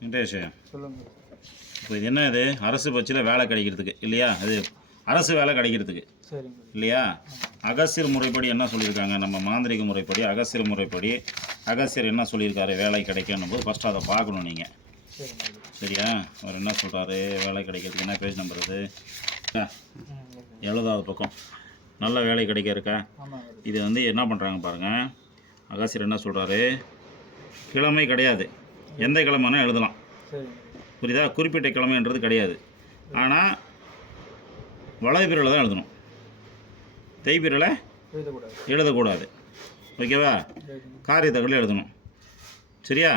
வெங்கடேஷ். சொல்லுங்க. இப்போ இது என்ன இது? அரசு பட்சியில் வேலை கிடைக்கிறதுக்கு இல்லையா? இது அரசு வேலை கிடைக்கிறதுக்கு இல்லையா? அகசியர் முறைப்படி என்ன சொல்லியிருக்காங்க? நம்ம மாந்திரிக முறைப்படி அகசியர் முறைப்படி அகசியர் என்ன சொல்லியிருக்காரு? வேலை கிடைக்கணும் போது ஃபஸ்ட்டு அதை பார்க்கணும் நீங்கள் சரியா? அவர் என்ன சொல்கிறாரு வேலை கிடைக்கிறதுக்கு என்ன பேஜ் நம்பர் இது. எழுபதாவது பக்கம். நல்ல வேலை கிடைக்க இருக்கா? இது வந்து என்ன பண்ணுறாங்க பாருங்கள் அகசியர் என்ன சொல்கிறாரு கிழமை கிடையாது. எந்த கிழமைனா எழுதலாம். புரியுதா? குறிப்பிட்ட கிழமைன்றது கிடையாது. ஆனால் வலதுபிரலை தான் எழுதணும். தேய்பிரலை எழுதக்கூடாது. எழுதக்கூடாது. ஓகேவா? காரியத்தகடில் எழுதணும். சரியா?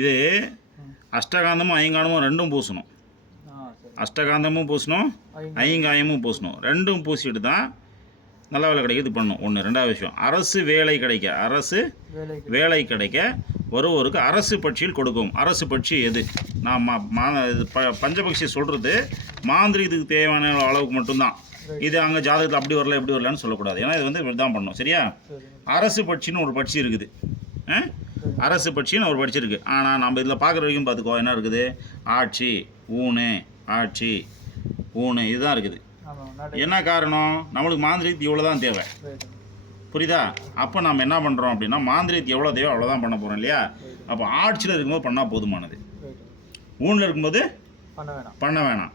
இது. அஷ்டகாந்தமும் ஐங்கானமும் ரெண்டும் பூசணும். அஷ்டகாந்தமும் பூசணும் ஐங்க ஐங்காயமும் பூசணும். ரெண்டும் பூசிட்டு தான் நல்ல வேலை கிடைக்க இது பண்ணணும். ஒன்று ரெண்டாவது விஷயம் அரசு வேலை கிடைக்க அரசு வேலை கிடைக்க ஒருவருக்கு அரசு பட்சியில் கொடுக்கும். அரசு பட்சி எது? நான் மா ப பஞ்சபக்ஷி சொல்கிறது மாந்திரிகத்துக்கு தேவையான அளவுக்கு மட்டும்தான். இது அங்கே ஜாதகத்தில் அப்படி வரல எப்படி வரலன்னு சொல்லக்கூடாது. ஏன்னா இது வந்து இப்படி தான் பண்ணணும். சரியா? அரசு பட்சின்னு ஒரு பட்சி இருக்குது? அரசு பட்சின்னு ஒரு பட்சி இருக்குது ஆனால் நம்ம இதில் பார்க்குற வரைக்கும் பார்த்துக்கோ என்ன இருக்குது? ஆட்சி ஊனு ஆட்சி ஊனு இதுதான் இருக்குது. என்ன காரணம்? நம்மளுக்கு மாந்திரிகத்து இவ்வளோ தான் தேவை புரியுதா? அப்போ நம்ம என்ன பண்ணுறோம் அப்படின்னா மாந்திரிகத்து எவ்வளோ தேவை அவ்வளோதான் பண்ண போகிறோம் இல்லையா? அப்போ ஆட்சியில் இருக்கும்போது பண்ணால் போதுமானது. ஊனில் இருக்கும்போது பண்ண வேணாம். பண்ண வேணாம்.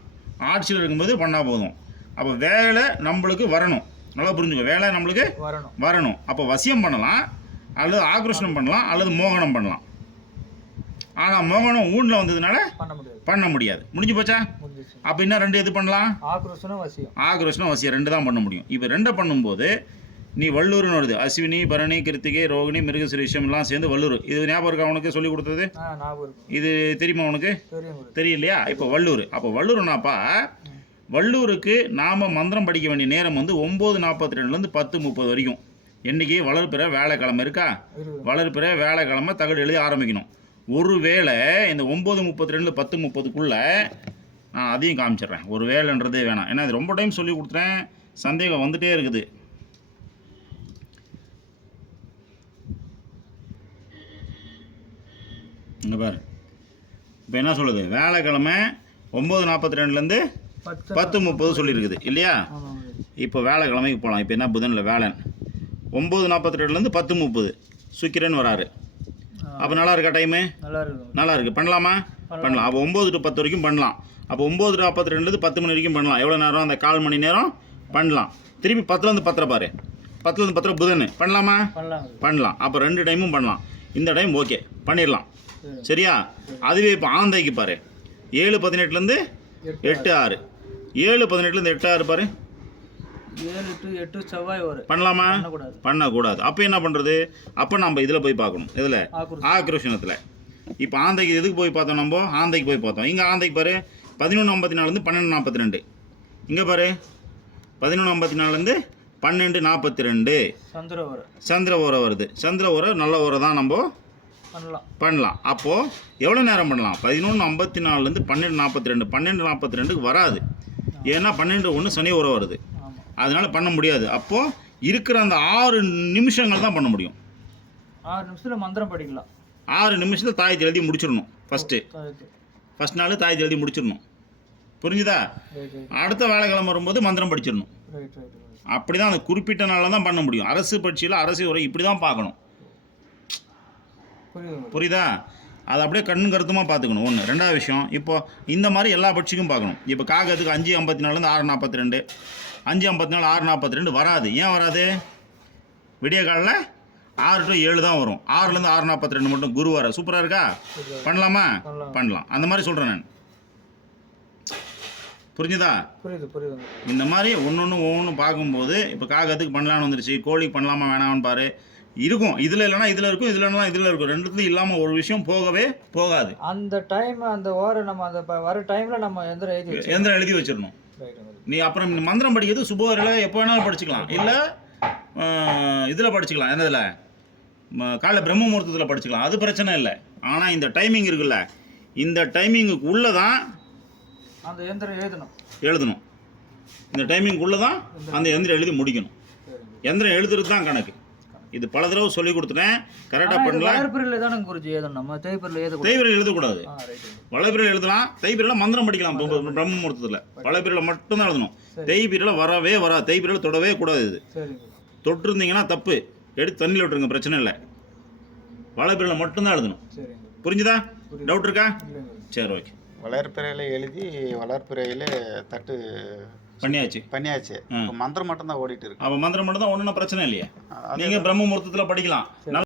ஆட்சியில் இருக்கும்போது பண்ணால் போதும். அப்போ வேலை நம்மளுக்கு வரணும். நல்லா புரிஞ்சுக்கோ. வேலை நம்மளுக்கு வரணும். வரணும். அப்போ வசியம் பண்ணலாம் அல்லது ஆக்ரோஷனம் பண்ணலாம் அல்லது மோகனம் பண்ணலாம். ஆனால் மோகனம் ஊனில் வந்ததுனால பண்ண முடியாது. முடிஞ்சு போச்சா? அப்போ இன்னும் ரெண்டு எது பண்ணலாம்? ஆக்ரோஷனும் வசியம். ஆக்ரோஷனம் வசியம். ரெண்டு தான் பண்ண முடியும். இப்போ ரெண்டை பண்ணும்போது நீ வள்ளூர்னு வருது. அஸ்வினி பரணி கிருத்திகை ரோகிணி மிருகசிரீஷம் எல்லாம் சேர்ந்து வள்ளூர். இது ஞாபகம் இருக்கா உனக்கு? சொல்லி கொடுத்தது? இது தெரியுமா உனக்கு? தெரியலையா? இப்போ வள்ளூர். அப்போ வள்ளூர்னாப்பா வள்ளூருக்கு நாம் மந்திரம் படிக்க வேண்டிய நேரம் வந்து ஒம்பது நாற்பத்தி ரெண்டுலேருந்து பத்து முப்பது வரைக்கும். என்றைக்கு வளர்ப்பிற வேலைக்கிழமை இருக்கா? வளர்ப்பிற வேலைக்கிழமை தகடு எழுதி ஆரம்பிக்கணும். ஒரு வேளை இந்த ஒம்பது முப்பத்தி ரெண்டு பத்து முப்பதுக்குள்ளே நான் அதையும் காமிச்சிடுறேன். ஒரு வேலைன்றதே வேணாம். ஏன்னா இது ரொம்ப டைம் சொல்லி கொடுத்துறேன் சந்தேகம் வந்துட்டே இருக்குது. இங்கே பாரு. இப்போ என்ன சொல்லுது? வேலைக்கிழமை ஒம்பது நாற்பத்தி ரெண்டுலேருந்து பத்து முப்பது சொல்லியிருக்குது. இல்லையா? இப்போ வேலைக்கிழமைக்கு போகலாம் இப்போ என்ன புதனில்? வேலன் ஒம்பது நாற்பத்தி ரெண்டுலேருந்து பத்து முப்பது. சுக்கிரன் வராரு. அப்போ நல்லா இருக்கா டைமு நல்லா இருக்கும் நல்லா இருக்கு. பண்ணலாமா? பண்ணலாம். அப்போ ஒம்பது டு பத்து வரைக்கும் பண்ணலாம். அப்போ ஒம்பது டு நாற்பத்தி ரெண்டுலேருந்து பத்து மணி வரைக்கும் பண்ணலாம். எவ்வளோ நேரம்? அந்த கால் மணி நேரம் பண்ணலாம். திருப்பி பத்துலேருந்து பத்தரை பாரு. பத்துலேருந்து பத்தரை புதன் பண்ணலாமா? பண்ணலாம். அப்போ ரெண்டு டைமும் பண்ணலாம். இந்த டைம் ஓகே பண்ணிடலாம் சரியா? அதுவே இப்போ ஆந்தைக்கு பாரு. ஏழு பதினெட்டுலேருந்து எட்டு ஆறு. ஏழு பதினெட்டுலேருந்து எட்டு ஆறு பாரு. ஏழு டு எட்டு செவ்வாய் ஒரு. பண்ணலாமா? பண்ணக்கூடாது. அப்போ என்ன பண்ணுறது அப்போ நம்ம இதில் போய் பார்க்கணும். இதில். ஆக்ரோஷனத்தில் இப்போ ஆந்தைக்கு எதுக்கு போய் பார்த்தோம் நம்ம? ஆந்தைக்கு போய் பார்த்தோம். இங்கே ஆந்தைக்கு பாரு. பதினொன்று ஐம்பத்தி நாலுலேருந்து பன்னெண்டு நாற்பத்தி ரெண்டு இங்கே பாரு. பதினொன்று ஐம்பத்தி நாலுலேருந்து பன்னெண்டு நாற்பத்தி ரெண்டு சந்திர ஒரு சந்திர ஓரை வருது. சந்திர ஓரை நல்ல ஓரை தான் நம்ம பண்ணலாம். பண்ணலாம். அப்போது எவ்வளோ நேரம் பண்ணலாம்? பதினொன்று ஐம்பத்தி நாலுலேருந்து பன்னெண்டு நாற்பத்தி ரெண்டு பன்னெண்டு நாற்பத்தி ரெண்டுக்கு வராது. ஏன்னா பன்னெண்டு ஒன்று சனி உரம் வருது. அதனால் பண்ண முடியாது. அப்போது இருக்கிற அந்த ஆறு நிமிஷங்கள் தான் பண்ண முடியும். ஆறு நிமிஷத்தில் மந்திரம் படிக்கலாம். ஆறு நிமிஷத்தில் தாயத்தை எழுதி முடிச்சிடணும். ஃபஸ்ட்டு ஃபஸ்ட் நாள் தாயத்தை எழுதி முடிச்சிடணும். புரிஞ்சுதா? அடுத்த வேலைக்கிழமை வரும்போது மந்திரம் படிச்சிடணும். அப்படி தான் அந்த குறிப்பிட்ட நாளில் தான் பண்ண முடியும். அரசு பட்சியில் அரசு உரை இப்படி தான் பார்க்கணும். புரியுது. அதை அப்படியே கண்ணு கருத்துமாக பார்த்துக்கணும். ஒன்று ரெண்டாவது விஷயம் இப்போ இந்த மாதிரி எல்லா பட்சிக்கும் பார்க்கணும். இப்போ காகத்துக்கு அஞ்சு ஐம்பத்தி நாலுலேருந்து ஆறு நாற்பத்தி ரெண்டு அஞ்சு ஐம்பத்தி நாலு ஆறு நாற்பத்தி ரெண்டு வராது. ஏன் வராது? விடிய காலில் ஆறு டு ஏழு தான் வரும். ஆறுலேருந்து ஆறு நாற்பத்தி ரெண்டு மட்டும் குரு வர. சூப்பராக இருக்கா? பண்ணலாமா? பண்ணலாம். பண்ணலாம். அந்த மாதிரி சொல்கிறேன் நான். புரிஞ்சுதா? புரியுது புரியுது இந்த மாதிரி ஒன்று ஒன்று ஒவ்வொன்று பார்க்கும்போது இப்போ காகத்துக்கு பண்ணலான்னு வந்துருச்சு. கோழிக்கு பண்ணலாமா வேணாமான்னு பாரு. இருக்கும். இதில் இல்லைனா இதில் இருக்கும் இதில் இல்லைனா இதில் இருக்கும். ரெண்டுத்துலையும் இல்லாமல் ஒரு விஷயம் போகவே போகாது. அந்த டைம் அந்த ஓரை நம்ம அந்த வர டைமில் நம்ம எந்திரம் எழுதி எந்திரம் எழுதி வச்சிடணும். நீ அப்புறம் மந்திரம் படிக்கிறது சுபவரில் எப்போ வேணாலும் படிச்சுக்கலாம். இல்லை இதில் படிச்சுக்கலாம். என்னதில்? காலைல பிரம்ம முகூர்த்தத்தில் படிச்சுக்கலாம். அது பிரச்சனை இல்லை. ஆனால் இந்த டைமிங் இருக்குல்ல. இந்த டைமிங்குக்கு உள்ளே தான் அந்த எந்திரம் எழுதணும். எழுதணும். இந்த டைமிங்குள்ளே தான் அந்த எந்திரம் எழுதி முடிக்கணும். எந்திரம் எழுதுறது தான் கணக்கு. இது பல தடவை சொல்லி கொடுத்துட்டேன். கரெக்டாக பண்ணல. வளர்ப்பிரில் தானே குறிச்சு எழுதணும். நம்ம தேய்ப்பிரில் எழுதக்கூடாது. தேய்பிரில் எழுதக்கூடாது. வளபிரில் எழுதலாம். தேய்பிரில் மந்திரம் படிக்கலாம். பிரம்ம- முகூர்த்தத்தில் வளபிரில் மட்டும்தான் எழுதணும். தேய்பிரில் வரவே வரா தேய்பிரில் தொடவே கூடாது இது. சரி தொட்டிருந்தீங்கன்னா தப்பு. எடுத்து தண்ணியில் விட்டுருங்க. பிரச்சனை இல்லை. வளபிரில் மட்டும்தான் எழுதணும். புரிஞ்சுதா? டவுட் இருக்கா? சரி ஓகே. வளர்ப்பிறையில் எழுதி வளர்ப்பிறையில் தட்டு பண்ணியாச்சு. பண்ணியாச்சு. மந்திரம் மட்டும்தான் ஓடிட்டு இருக்கு. அப்போ மந்திரம் மட்டும் தான் ஒன்றும் பிரச்சனை இல்லையே. நீங்கள் பிரம்ம முகூர்த்தத்தில் படிக்கலாம்.